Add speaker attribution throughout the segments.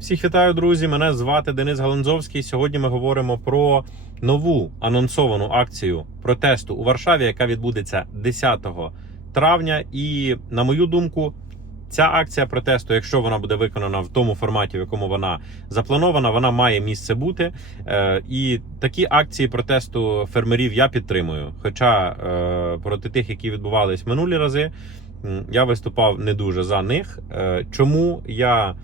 Speaker 1: Всіх вітаю, друзі! Мене звати Денис Галанзовський. Сьогодні ми говоримо про нову анонсовану акцію протесту у Варшаві, яка відбудеться 10 травня. І на мою думку, ця акція протесту, якщо вона буде виконана в тому форматі, в якому вона запланована, вона має місце бути. Е, І такі акції протесту фермерів я підтримую. Хоча е, проти тих, які відбувались минулі рази, я виступав не дуже за них. Е, Чому я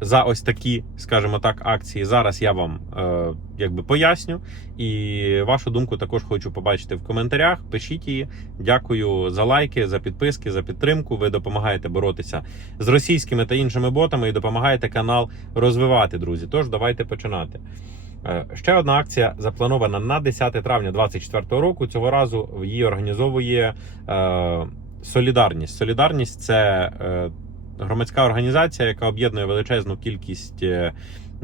Speaker 1: за ось такі, скажімо так, акції. Зараз я вам е, якби поясню. І вашу думку також хочу побачити в коментарях. Пишіть її. Дякую за лайки, за підписки, за підтримку. Ви допомагаєте боротися з російськими та іншими ботами і допомагаєте канал розвивати, друзі. Тож давайте починати. Е, Ще одна акція запланована на 10 травня 2024 року. Цього разу її організовує е, Солідарність. Солідарність це е, громадська організація, яка об'єднує величезну кількість е,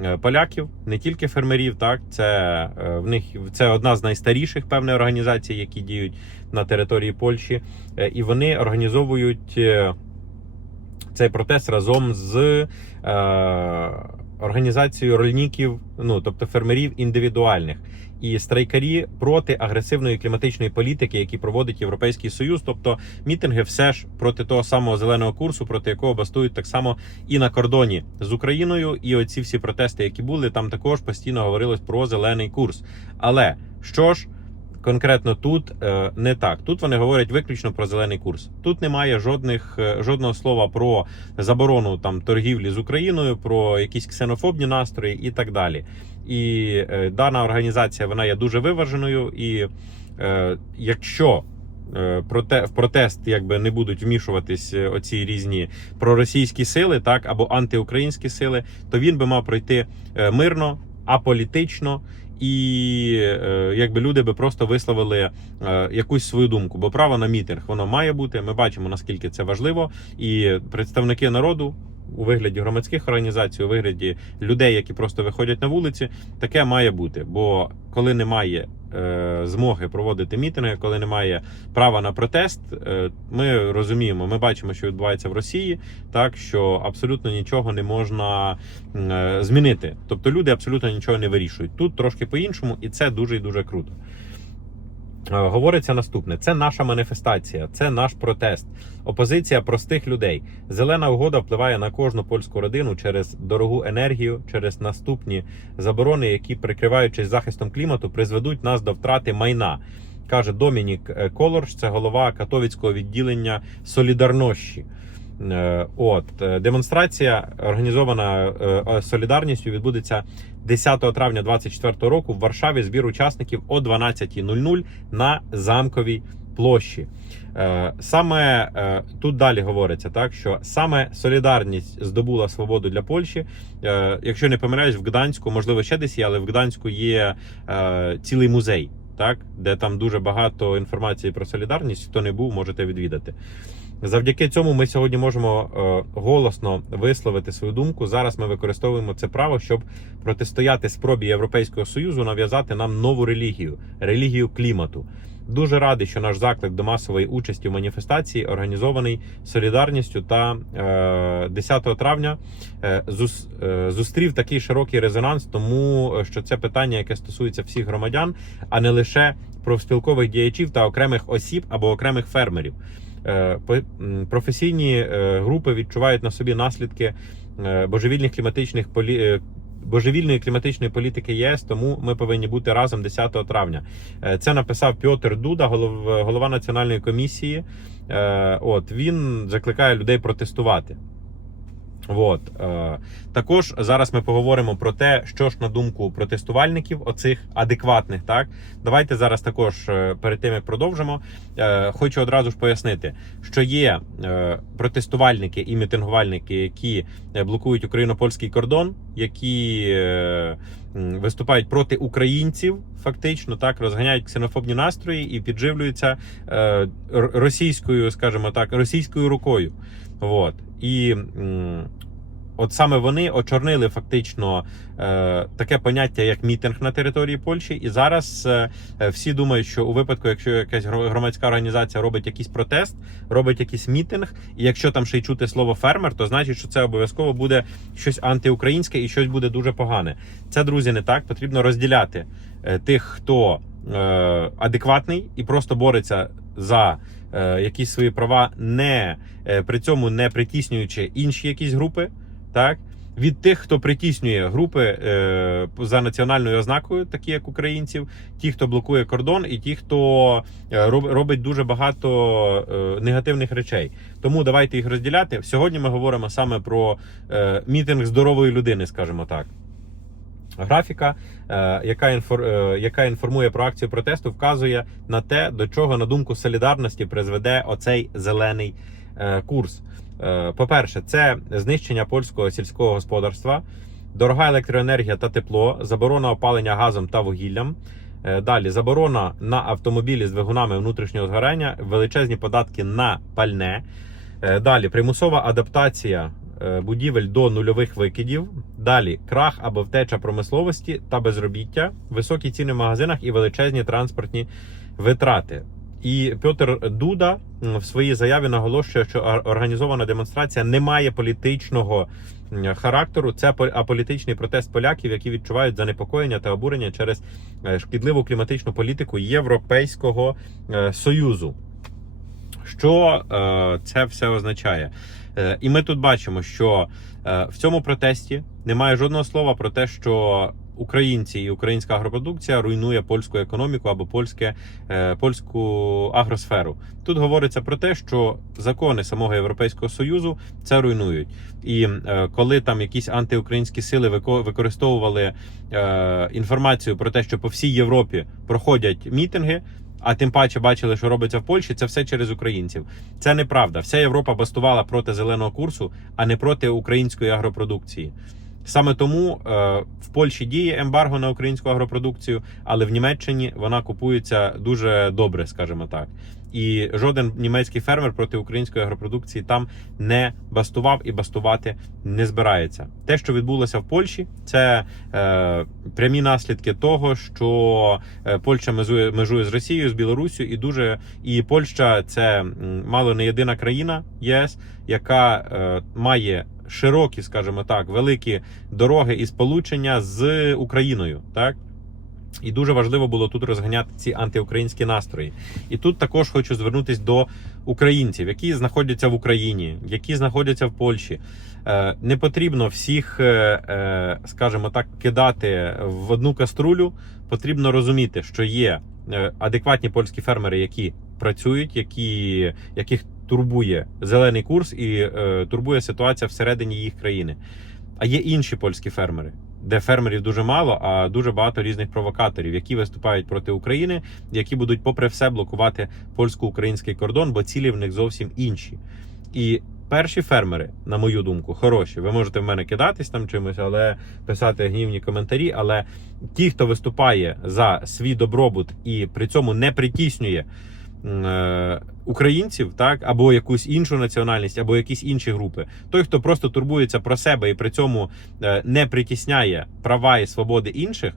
Speaker 1: е, поляків, не тільки фермерів. Так, це е, в них це одна з найстаріших певних організацій, які діють на території Польщі, і вони організовують цей протест разом з організацією рольників, ну тобто фермерів індивідуальних. І страйкарі проти агресивної кліматичної політики, які проводить Європейський Союз, тобто мітинги, все ж проти того самого зеленого курсу, проти якого бастують так само і на кордоні з Україною. І оці всі протести, які були, там також постійно говорилось про зелений курс. Але що ж конкретно тут е, не так? Тут вони говорять виключно про зелений курс. Тут немає жодних е, жодного слова про заборону там торгівлі з Україною, про якісь ксенофобні настрої і так далі. І е, дана організація вона є дуже виваженою. І якщо проте в протест якби не будуть вмішуватись оці різні проросійські сили, так або антиукраїнські сили, то він би мав пройти мирно, аполітично. І е, якби люди би просто висловили е, якусь свою думку, бо право на мітинг воно має бути. Ми бачимо наскільки це важливо, і представники народу у вигляді громадських організацій, у вигляді людей, які просто виходять на вулиці, таке має бути. Бо коли немає е, змоги проводити мітинги, коли немає права на протест, е, ми розуміємо, ми бачимо, що відбувається в Росії, так що абсолютно нічого не можна е, змінити. Тобто люди абсолютно нічого не вирішують. Тут трошки по-іншому, і це дуже і дуже круто. Е, Говориться наступне: це наша маніфестація, це наш протест, опозиція простих людей. Зелена угода впливає на кожну польську родину через дорогу енергію, через наступні заборони, які, прикриваючись захистом клімату, призведуть нас до втрати майна. Каже Домінік е, Колорш, це голова катовіцького відділення Солідарнощі. Е, От е, демонстрація, організована е, солідарністю, відбудеться 10 травня 2024 року в Варшаві. Збір учасників о 12.00 на замковій площі. Саме тут далі говориться, так що саме солідарність здобула свободу для Польщі. Якщо не помиляюсь, в Гданську, можливо, ще десь є, але в Гданську є цілий музей, так де там дуже багато інформації про солідарність. Хто не був, можете відвідати. Завдяки цьому ми сьогодні можемо е, голосно висловити свою думку. Зараз ми використовуємо це право, щоб протистояти спробі Європейського союзу нав'язати нам нову релігію релігію клімату. Дуже радий, що наш заклик до масової участі в маніфестації організований солідарністю та е, 10 травня е, зус, е, зустрів такий широкий резонанс, тому що це питання, яке стосується всіх громадян, а не лише профспілкових діячів та окремих осіб або окремих фермерів. Е, Професійні е, групи відчувають на собі наслідки е, божевільних кліматичних полі... божевільної кліматичної політики ЄС, тому ми повинні бути разом 10 травня. Це написав Пьотр Дуда, голова національної комісії. От він закликає людей протестувати. От е, також зараз ми поговоримо про те, що ж на думку протестувальників, оцих адекватних. Так давайте зараз також е, перед тим як продовжимо. Е, хочу одразу ж пояснити, що є протестувальники і мітингувальники, які блокують україно-польський кордон, які виступають проти українців, фактично так розганяють ксенофобні настрої і підживлюються російською, скажімо так, російською рукою. От і от саме вони очорнили фактично е, таке поняття, як мітинг на території Польщі, і зараз е, е, всі думають, що у випадку, якщо якась гро- громадська організація робить якийсь протест, робить якийсь мітинг, і якщо там ще й чути слово фермер, то значить, що це обов'язково буде щось антиукраїнське і щось буде дуже погане. Це друзі, не так. Потрібно розділяти е, тих, хто е, адекватний і просто бореться за е, якісь свої права, не е, при цьому не притіснюючи інші якісь групи, так. Від тих, хто притіснює групи е, за національною ознакою, такі як українців, ті, хто блокує кордон, і ті, хто е, робить дуже багато е, негативних речей. Тому давайте їх розділяти. Сьогодні ми говоримо саме про е, мітинг здорової людини, скажімо так. Графіка, е, яка, інфор, е, інформує про акцію протесту, вказує на те, до чого, на думку солідарності, призведе оцей зелений курс. Е, По-перше, це знищення польського сільського господарства, дорога електроенергія та тепло, заборона опалення газом та вугіллям. Е, Далі заборона на автомобілі з двигунами внутрішнього згорання, величезні податки на пальне. Е, Далі примусова адаптація е, будівель до нульових викидів. Далі крах або втеча промисловості та безробіття, високі ціни в магазинах і величезні транспортні витрати. І Петр Дуда в своїй заяві наголошує, що організована демонстрація не має політичного характеру. Це по- аполітичний протест поляків, які відчувають занепокоєння та обурення через е, шкідливу кліматичну політику Європейського е, союзу. Що е, це все означає? І ми тут бачимо, що в цьому протесті немає жодного слова про те, що українці і українська агропродукція руйнує польську економіку або польське, е, польську агросферу. Тут говориться про те, що закони самого Європейського союзу це руйнують. І е, коли там якісь антиукраїнські сили вико- використовували е, інформацію про те, що по всій Європі проходять мітинги. А тим паче бачили, що робиться в Польщі, це все через українців. Це неправда. Вся Європа бастувала проти зеленого курсу, а не проти української агропродукції. Саме тому е, в Польщі діє ембарго на українську агропродукцію, але в Німеччині вона купується дуже добре, скажімо так. І жоден німецький фермер проти української агропродукції там не бастував і бастувати не збирається. Те, що відбулося в Польщі, це е, прямі наслідки того, що е, Польща межує, межує з Росією, з Білорусію, і дуже і Польща це мало не єдина країна ЄС, яка е, має широкі, скажімо так, великі дороги і сполучення з Україною, так. І дуже важливо було тут розганяти ці антиукраїнські настрої. І тут також хочу звернутися до українців, які знаходяться в Україні, які знаходяться в Польщі. Е, Не потрібно всіх, е, е, скажімо так, кидати в одну каструлю. Потрібно розуміти, що є адекватні польські фермери, які працюють, які, яких турбує зелений курс і е, турбує ситуація всередині їх країни. А є інші польські фермери, де фермерів дуже мало, а дуже багато різних провокаторів, які виступають проти України, які будуть, попри все, блокувати польсько-український кордон, бо цілі в них зовсім інші. І перші фермери, на мою думку, хороші. Ви можете в мене кидатись там чимось, але писати гнівні коментарі. Але ті, хто виступає за свій добробут і при цьому не притіснює українців, так або якусь іншу національність, або якісь інші групи. Той, хто просто турбується про себе і при цьому е, не притісняє права і свободи інших,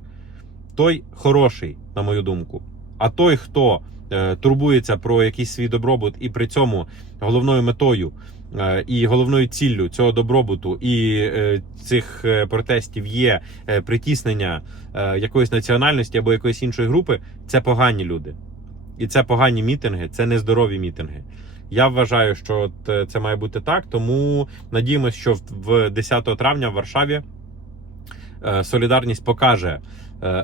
Speaker 1: той хороший, на мою думку. А той, хто е, турбується про якийсь свій добробут, і при цьому головною метою е, і головною ціллю цього добробуту і е, цих е, протестів є е, притіснення е, якоїсь національності або якоїсь іншої групи, це погані люди. І це погані мітинги, це нездорові мітинги. Я вважаю, що е, це має бути так. Тому надіємося, що в- в 10 травня в Варшаві е, солідарність покаже,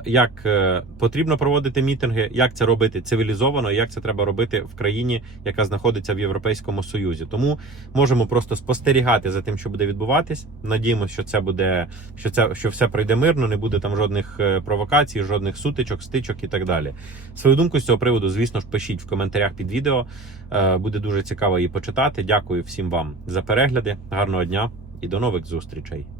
Speaker 1: як е, потрібно проводити мітинги, як це робити цивілізовано, як це треба робити в країні, яка знаходиться в Європейському Союзі. Тому можемо просто спостерігати за тим, що буде відбуватись. Надіємося, що це буде, що це що все пройде мирно, не буде там жодних е, провокацій, жодних сутичок, стичок і так далі. Свою думку з цього приводу, звісно ж, пишіть в коментарях під відео. Е, Буде дуже цікаво її почитати. Дякую всім вам за перегляди. Гарного дня і до нових зустрічей.